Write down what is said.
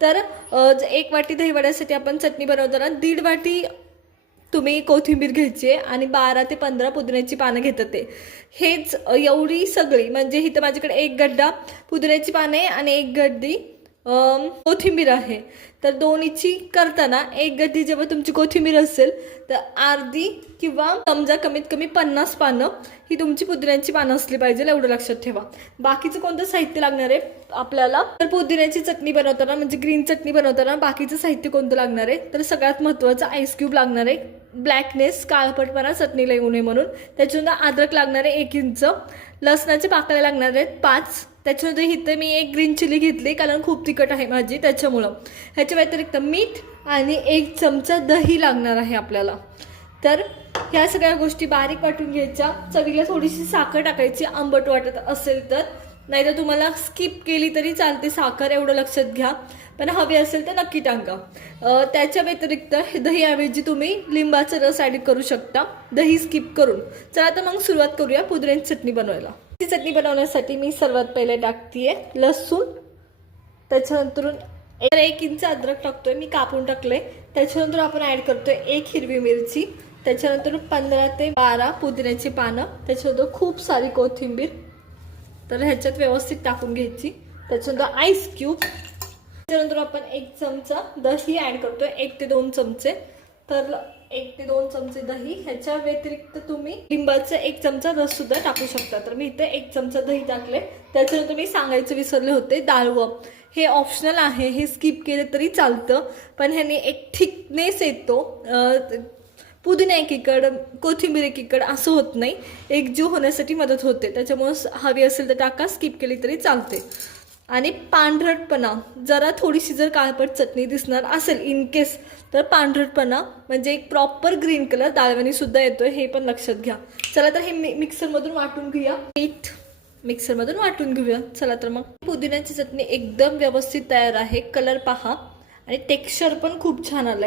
तर 1 वाटी दहीवड्यासाठी आपण चटणी बनवताना 1.5 वाटी तुम्ही कोथिंबीर घ्यायची आणि 12 ते 15 पुदिन्याची पानं घेतात ते. हेच एवढी सगळी म्हणजे इथं माझ्याकडे 1 गड्डा पुदिन्याची पाने आणि 1 गड्डी कोथिंबीर आहे. तर दोन्हीची करताना 1 गड्डी जेव्हा तुमची कोथिंबीर असेल तर अर्धी किंवा समजा कमीत कमी 50 पानं ही तुमची पुदिन्याची पानं असली पाहिजे, एवढं लक्षात ठेवा. बाकीचं कोणतं साहित्य लागणार आहे आपल्याला तर पुदिन्याची चटणी बनवताना म्हणजे ग्रीन चटणी बनवताना बाकीचं साहित्य कोणतं लागणार आहे तर सगळ्यात महत्त्वाचं आईस क्यूब लागणार आहे, ब्लॅकनेस काळपटपणा चटणीला येऊ नये म्हणून. त्याच्यानंतर अद्रक लागणार आहे 1 इंच, लसणाच्या पाकळ्या लागणार आहेत 5. त्याच्यानंतर इथे मी 1 ग्रीन चिली घेतली कारण खूप तिखट आहे माझी त्याच्यामुळं. ह्याच्या व्यतिरिक्त मीठ आणि 1 चमचा दही लागणार आहे आपल्याला. तर ह्या सगळ्या गोष्टी बारीक वाटून घ्यायच्या. चवीला थोडीशी साखर टाकायची आंबट वाटत असेल तर, नाहीतर तुम्हाला स्किप केली तरी चालते साखर, एवढं लक्षात घ्या. पण हवी असेल तर नक्की टाका. त्याच्या व्यतिरिक्त दहीऐवजी तुम्ही लिंबाचा रस ॲड करू शकता दही स्किप करून. चला तर मग सुरुवात करूया पुदिन्याची चटणी बनवायला. ही चटणी बनवण्यासाठी मी सर्वात पहिले टाकतीये लसूण, त्याच्यानंतर 1 इंच अद्रक टाकतोय मी, कापून टाकले. त्याच्यानंतर आपण ॲड करतोय 1 हिरवी मिरची, त्याच्यानंतर 15 ते 12 पुदिन्याची पानं, त्याच्यानंतर खूप सारी कोथिंबीर. तर ह्याच्यात व्यवस्थित टाकून घ्यायची. त्याच्यानंतर आईस क्यूब, त्याच्यानंतर आपण 1 चमचा दही ॲड करतोय, 1 ते 2 चमचे. तर 1 ते 2 चमचे दही. ह्याच्या व्यतिरिक्त तुम्ही लिंबाचा 1 चमचा रस सुद्धा टाकू शकता. तर मी इथे 1 चमचा दही टाकले. त्याच्यानंतर मी सांगायचं विसरले होते, डाळवं हे ऑप्शनल आहे, हे स्किप केलं तरी चालतं, पण ह्याने एक थिकनेस येतो. पुदिना एकीकडं कोथिंबीर एकीकडं असं होत नाही, एकजीव होण्यासाठी मदत होते. त्याच्यामुळं हवी असेल तर टाका, स्किप केली तरी चालते. आणि पांढरटपणा जरा थोडीशी जर काळपट चटणी दिसणार असेल इन केस तर पांढरटपणा म्हणजे एक प्रॉपर ग्रीन कलर डाळवणी सुद्धा येतोय, हे पण लक्षात घ्या. चला तर हे मिक्सरमधून वाटून घेऊया. पीठ मिक्सरमधून वाटून घेऊया. चला तर मग पुदिन्याची चटणी एकदम व्यवस्थित तयार आहे. कलर पहा आणि टेक्स्चर पण खूप छान आलंय.